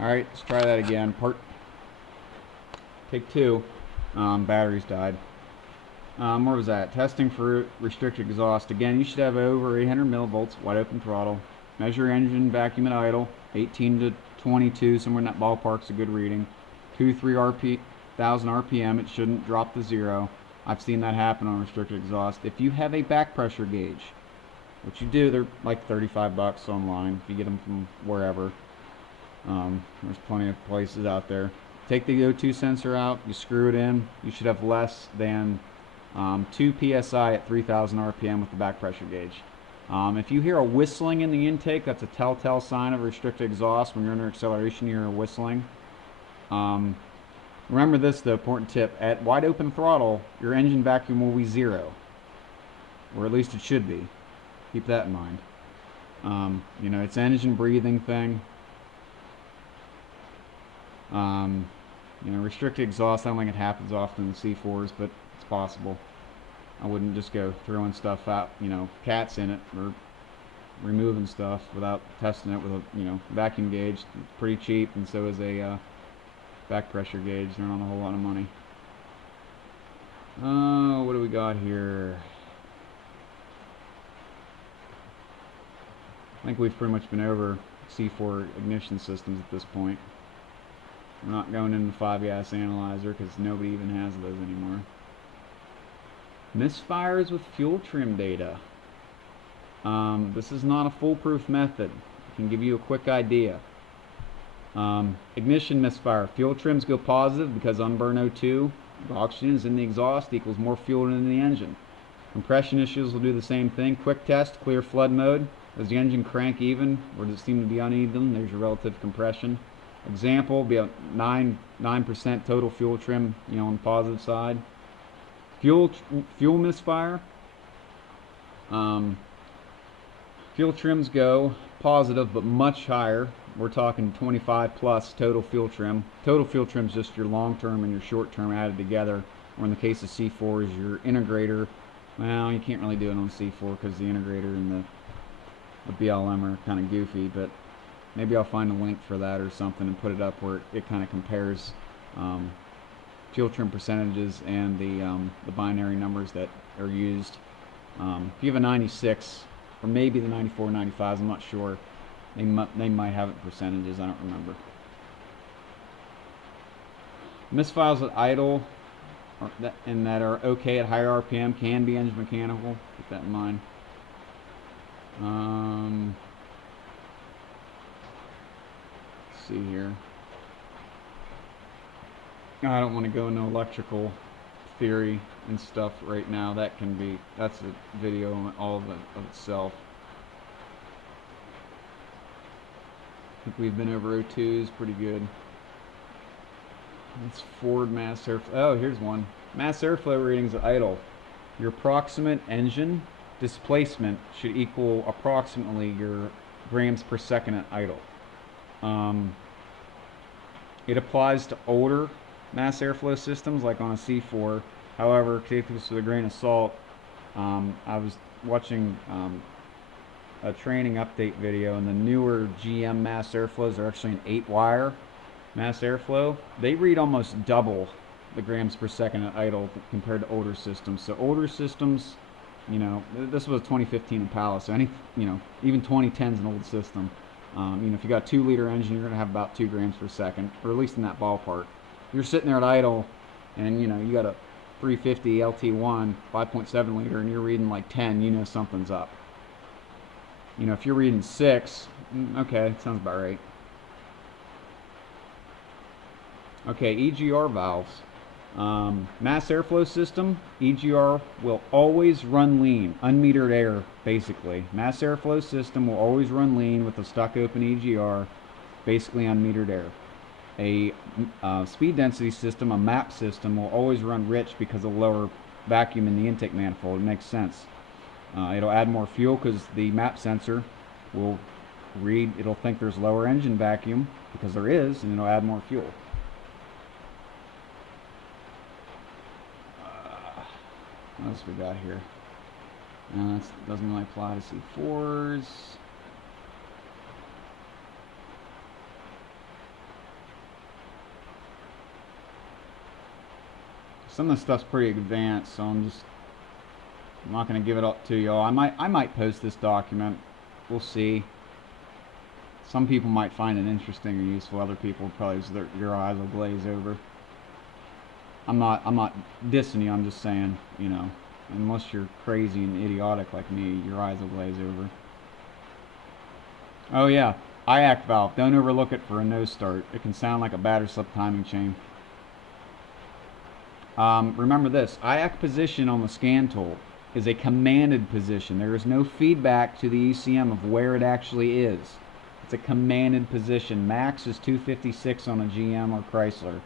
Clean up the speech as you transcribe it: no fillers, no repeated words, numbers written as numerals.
Alright, let's try that again. Take two. Batteries died. Where was that? Testing for restricted exhaust. Again, you should have over 800 millivolts, wide open throttle. Measure engine vacuum at idle, 18 to 22, somewhere in that ballpark's a good reading. 2-3,000 RPM, it shouldn't drop to zero. I've seen that happen on restricted exhaust. If you have a back pressure gauge, which you do, they're like 35 bucks online if you get them from wherever. There's plenty of places out there. Take the O2 sensor out, you screw it in, you should have less than 2 psi at 3,000 RPM with the back pressure gauge. If you hear a whistling in the intake, that's a telltale sign of restricted exhaust. When you're under acceleration, you hear a whistling. Remember this, the important tip: at wide open throttle, your engine vacuum will be zero, or at least it should be. Keep that in mind. You know, it's an engine breathing thing. You know, restricted exhaust, I don't think it happens often in C4s, but it's possible. I wouldn't just go throwing stuff out, you know, cats in it, or removing stuff without testing it with a, you know, vacuum gauge. It's pretty cheap, and so is a back pressure gauge. They're not a whole lot of money. What do we got here? I think we've pretty much been over C4 ignition systems at this point. We're not going into 5-gas analyzer because nobody even has those anymore. Misfires with fuel trim data. This is not a foolproof method. I can give you a quick idea. Ignition misfire. Fuel trims go positive because unburned O2, the oxygen is in the exhaust, equals more fuel in the engine. Compression issues will do the same thing. Quick test, clear flood mode. Does the engine crank even, or does it seem to be uneven? There's your relative compression. Example, be a 9% total fuel trim, you know, on the positive side. Fuel misfire. Fuel trims go positive, but much higher. We're talking 25 plus total fuel trim. Total fuel trim is just your long term and your short term added together. Or in the case of C4 is your integrator. Well, you can't really do it on C4 because the integrator and the BLM are kind of goofy, but maybe I'll find a link for that or something and put it up where it kind of compares fuel trim percentages and the binary numbers that are used. If you have a 96 or maybe the 94, 95s, I'm not sure. They might have it percentages. I don't remember. Misfiles at idle and that are okay at higher RPM can be engine mechanical. Keep that in mind. Let's see here. I don't want to go into electrical theory and stuff right now. That's a video all of itself. I think we've been over O2s pretty good. It's Ford mass airflow. Oh, here's one. Mass airflow readings at idle. Your approximate engine displacement should equal approximately your grams per second at idle. It applies to older mass airflow systems like on a C4. However, take this with a grain of salt. I was watching a training update video, and the newer GM mass airflows are actually an 8-wire mass airflow. They read almost double the grams per second at idle compared to older systems. So older systems, you know, this was a 2015 Impala, so even 2010 is an old system. You know, if you got a 2-liter engine, you're going to have about 2 grams per second, or at least in that ballpark. You're sitting there at idle, and you know you got a 350 LT1 5.7 liter, and you're reading like 10. You know something's up. You know, if you're reading 6, okay, sounds about right. Okay, EGR valves. Mass airflow system, EGR will always run lean, unmetered air, basically. Mass airflow system will always run lean with a stuck open EGR, basically unmetered air. A speed density system, a MAP system, will always run rich because of lower vacuum in the intake manifold. It makes sense. It'll add more fuel because the MAP sensor will it'll think there's lower engine vacuum because there is, and it'll add more fuel. What else we got here? That doesn't really apply to C4s. some of the stuff's pretty advanced, so I'm not going to give it up to y'all. I might post this document. We'll see. Some people might find it interesting or useful. Other people probably your eyes will glaze over. I'm not dissing you. I'm just saying, you know, unless you're crazy and idiotic like me, your eyes will glaze over. Oh yeah, IAC valve. Don't overlook it for a no start. It can sound like a bad or slip timing chain. Remember this, IAC position on the scan tool is a commanded position. There is no feedback to the ECM of where it actually is. It's a commanded position. Max is 256 on a GM or Chrysler.